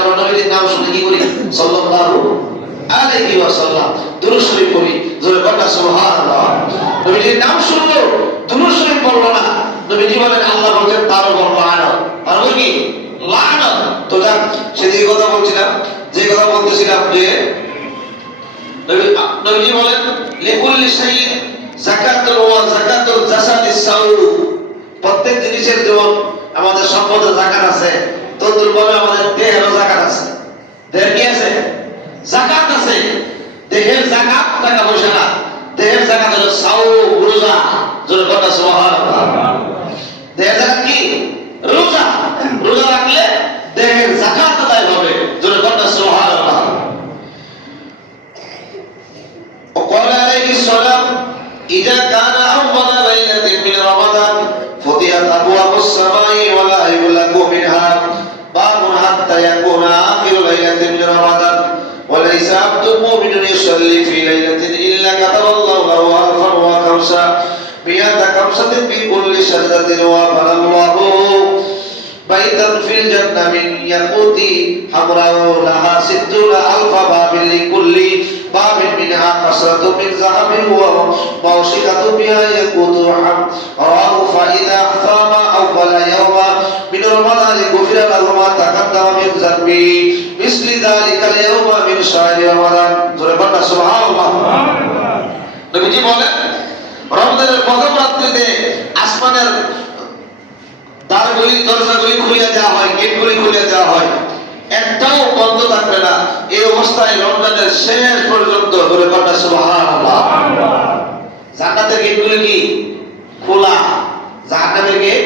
আমরা নবীজির নাম শুনে কি করি সাল্লাল্লাহু আলাইহি ওয়াসাল্লাম। দুরূদ শরীফ পড়ি। জোরে কথা সুবহানাল্লাহ। নবীজির নাম শুনলো, দুরূদ শরীফ পড়ল না। নবীজি বলেন, আল্লাহ বলেন তার উপর লানত। তার উপর কি? লানত। তো যাক সেদিকে কথা বলছিলাম, যে কথা বলতেছিলাম যে নবীজি বলেন, লিকুল্লি শাইইন যাকাতুল ওয়া যাকাতুল জাসাদিস সাউর। প্রত্যেক জিনিসের যেমন আমাদের সম্পদের জাকাত আছে। তদ্রুপভাবে আমাদের দেহেরও জাকাত আছে দেহের কি আছে জাকাত আছে দেহের জাকাত টাকা পয়সা না দেহের জাকাত হলো সাউ রোজা জোরে কথা সুবহানাল্লাহ দেহের জাকাত কি রোজা রোজা রাখলে দেহের জাকাত আদায় হবে জোরে কথা সুবহানাল্লাহ وقال عليه السلام إذا كان أول ليلة من رمضان فتحت أبواب السماء حتى يكون آخر ليلة من رمضان وليس عبد مؤمن يصلي في ليلة إلا كتب الله له ألفا وخمسة مئة خمسة في كل سجدة وغفر الله بيتا في الجنة من ياقوت حمراء لها ستون ألف باب لكل باب منها قصرة من ذهب وموشكة بها ياقوت حمراء فإذا رمضان غفر له ما تقدم من ذنبه مثل ذلك اليوم من شهر رمضان ضربنا سبحان الله নবীজি বলেন রমজানের প্রথম রাত্রিতে আসমানের দ্বারগুলি দরজাগুলি খুলে দেওয়া হয় গেটগুলি খুলে দেওয়া হয় একটাও বন্ধ থাকবে না এই অবস্থায় রমজানের শেষ পর্যন্ত ধরে কথা সুবহানাল্লাহ জান্নাতের গেটগুলি কি খোলা জাহান্নামের গেট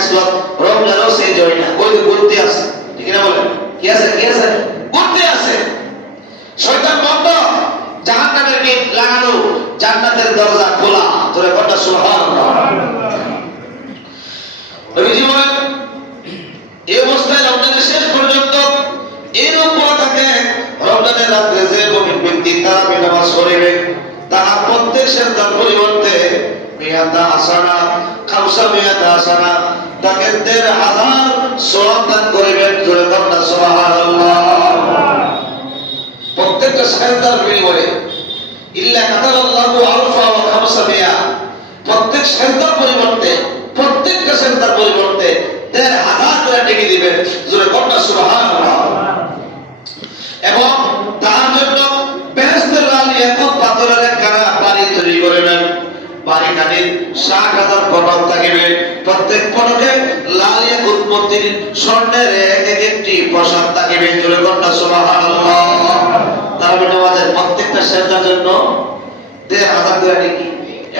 খাসল রমজানও সেই জয় ওই ঘুরতে আছে ঠিক না বলেন? কি আছে? কি আছে? ঘুরতে আছে শয়তান বন্ধ। জাহান্নামের গেট লাগানো। জান্নাতের দরজা খোলা। তোরে কথা সুবহানাল্লাহ। নবীজি বলেন এই অবস্থায় রমজানের শেষ পর্যন্ত এরকম পড়া থাকে রমজানের রাত্রে যে মুমিন ব্যক্তি তারাবি নামাজ পড়িবে তাহার প্রত্যেক সেজদার পরিবর্তে মিয়াতা আসানা, খামসা মিয়াতা আসানা সওয়াব দান করিবেন প্রত্যেকটা সেজদার বিনিময়ে, ইল্লা আলফা প্রত্যেক সেজদার পরিবর্তে, প্রত্যেকটা সেজদার পরিবর্তে দেড় হাজার করে ডেকে দিবেন, জোরে সুবহানাল্লাহ। এবং তার জন্য বেহেশতের লাল ইয়াকুত পাথরের একখানা বাড়ি তৈরি করে নেন। বাড়িখানির ষাট হাজার ফটক থাকিবে। প্রত্যেক ফটকে লাল ইয়াকুত মূর্তির স্বর্ণের এক এক একটি প্রসাদ থাকিবে জোরে কন্যা সুবহানাল্লাহ। তারপরে নামাজের প্রত্যেকটা সেজদার জন্য দেড় হাজার করে নাকি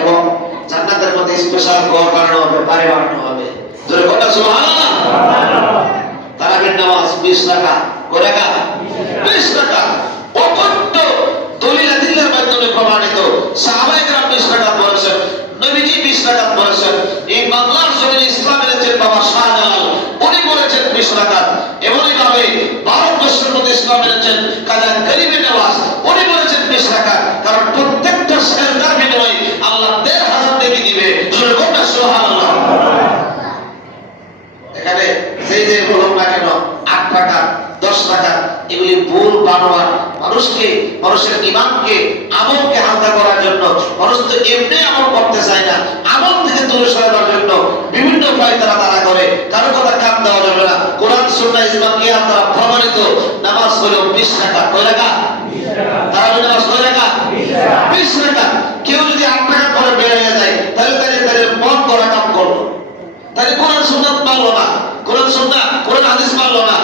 এবং জান্নাতের মধ্যে স্পেশাল ঘর বানানো হবে, বাড়ি বানানো হবে। জোরে কন্যা নামাজ 20 টাকা কয় টাকা 20 টাকা অকট্ট দলিল আদিল্লার মাধ্যমে প্রমাণিত সাহাবায়ে কেরাম 20 টাকা পড়েছেন নবীজি 20 করেছেন। এই বাংলার জমিনে ইসলাম এনেছেন বাবা শাহজালাল উনি বলেছেন 20 এবং এমনই এগুলি ভুল বানোয়া মানুষকে, মানুষের ইমানকে আমলকে হালকা করার জন্য। মানুষ তো এমনি আমল করতে চায় না। আমল থেকে দূরে সরানোর জন্য বিভিন্ন উপায় তারা তারা করে। কারও কথা কান দেওয়া যাবে না। কোরআন সুন্না ইসলাম কে তারা প্রমাণিত। নামাজ হল বিশ টাকা কয় টাকা তারা যদি নামাজ কয় টাকা বিশ টাকা কেউ যদি আট টাকা করে বেড়ে যায়, তাহলে তাহলে তাদের মন করা কাম করল। তাহলে কোরআন সুন্নাত পারল না। কোরআন সুন্না কোরআন, হাদিস পারল না।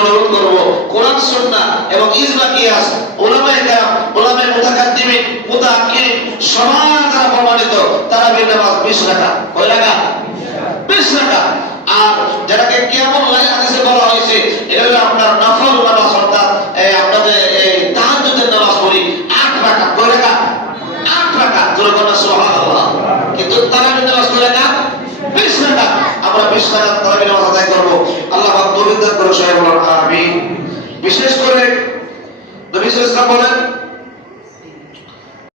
অনুরোধ করব, কোরআন সুন্নাত এবং ইজমা কিয়াস ওলামায়ে কেরাম, ওলামায়ে মুতাকাদ্দিমিন মুতাআক্কিরিন সবার দ্বারা প্রমাণিত, তারাবির নামাজ বিশ টাকা কয় টাকা বিশ টাকা আর যেটাকে কেমন লাই হাদিসে বলা হয়েছে, এটা হলো আপনার নফল নামাজ, অর্থাৎ আপনাদের এই তাহাজ্জুদের নামাজ পড়ি, আট টাকা কয় টাকা আট টাকা জোরে বলেন, সুবহানাল্লাহ। কিন্তু তারাবির নামাজ কয় টাকা বিশ টাকা আমরা বিশ টাকা তারাবির নামাজ আদায় করব। দান করুন সবাই বলুন আমিন। বিশেষ করে বলেন